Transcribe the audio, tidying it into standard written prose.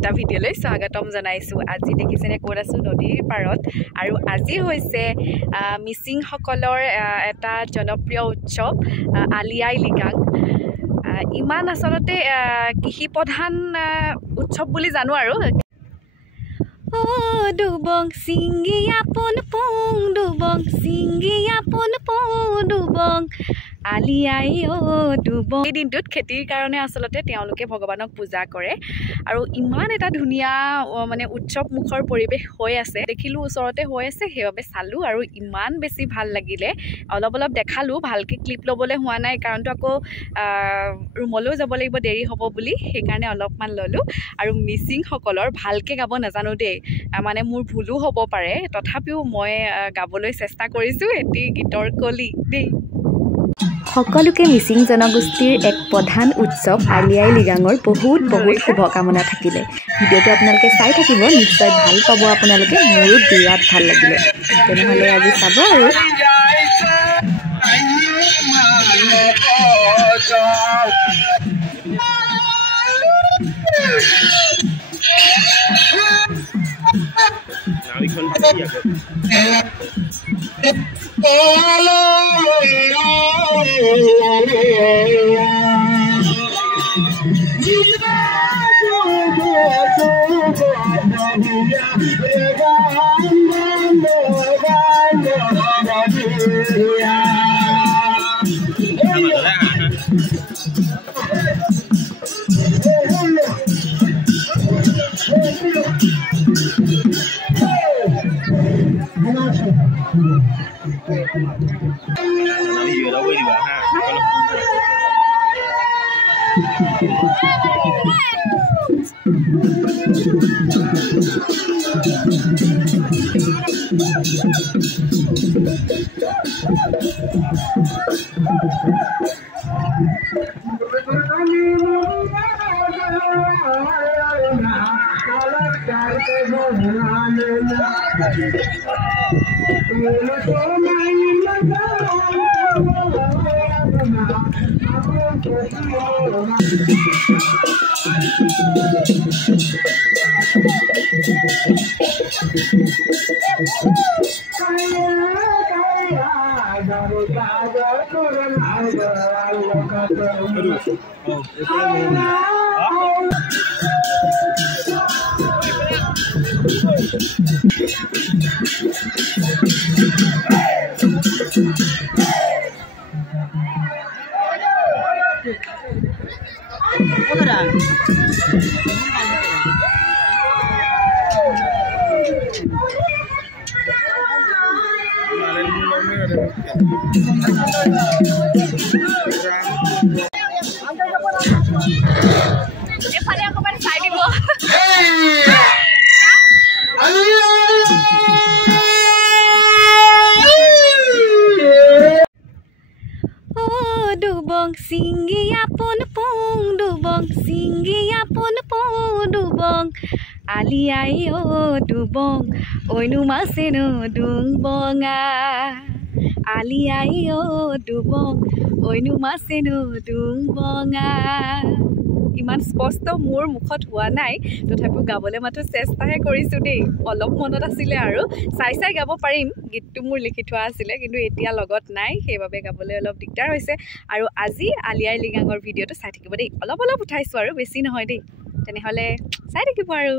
এটা ভিডিঅ'লৈ স্বাগতম জনাইছোঁ। আজি দেখিছেনে ক'ত আছোঁ? নদীৰ পাৰত। আৰু আজি হৈছে মিচিংসকলৰ এটা জনপ্ৰিয় উৎসৱ আলি আই লৃগাং। ইমান আচলতে কৃষি প্ৰধান উৎসৱ বুলি জানো আৰু। দুবং ছিংগিয়া পোন পোং দুবং ছিংগিয়া পোন পোং দুবং আলি আই দুবং। এই দিনটোত খেতিৰ কাৰণে আচলতে তেওঁলোকে ভগৱানক পূজা কৰে আৰু ইমান এটা ধুনীয়া মানে উৎসৱ মুখৰ পৰিৱেশ হৈ আছে। দেখিলোঁ ওচৰতে হৈ আছে, সেইবাবে চালোঁ আৰু ইমান বেছি ভাল লাগিলে। অলপ দেখালোঁ, ভালকৈ ক্লিপ ল'বলৈ হোৱা নাই কাৰণটো আকৌ ৰুমলৈও যাব লাগিব, দেৰি হ'ব বুলি, সেইকাৰণে অলপমান ল'লোঁ। আৰু মিচিংসকলৰ ভালকৈ গাব নাজানো দেই, মানে মোৰ ভুলো হ'ব পাৰে, তথাপিও মই গাবলৈ চেষ্টা কৰিছোঁ। এটি গীতৰ কলি দেই। সকলোকে মিচিং জনগোষ্ঠীৰ এক প্ৰধান উৎসৱ আলি আই লৃগাঙৰ বহুত শুভকামনা থাকিলে। ভিডিঅ'টো আপোনালোকে চাই থাকিব, নিশ্চয় ভাল পাব আপোনালোকে। মোৰো বিৰাট ভাল লাগিলে। তেনেহ'লে আজি চাব আৰু। এফালে অকমান চাই দিব। দুবং ছিংগিয়া পোন পোং দুবং ছিংগিয়া পোন পোং দুবং আলি আই দুবং ঐনো মাছেনো দুং বঙা আলি আই দুবং ঐনো মাছেনো দুং বঙা। ইমান স্পষ্ট মোৰ মুখত হোৱা নাই, তথাপিও গাবলৈ মাথো চেষ্টাহে কৰিছোঁ দেই। অলপ মনত আছিলে আৰু চাই গাব পাৰিম। গীতটো মোৰ লিখি থোৱা আছিলে, কিন্তু এতিয়া লগত নাই, সেইবাবে গাবলৈ অলপ দিগদাৰ হৈছে। আৰু আজি আলি আই লৃগাঙৰ ভিডিঅ'টো চাই থাকিব দেই। অলপ উঠাইছোঁ আৰু, বেছি নহয় দেই। তেনেহ'লে চাই থাকিব আৰু।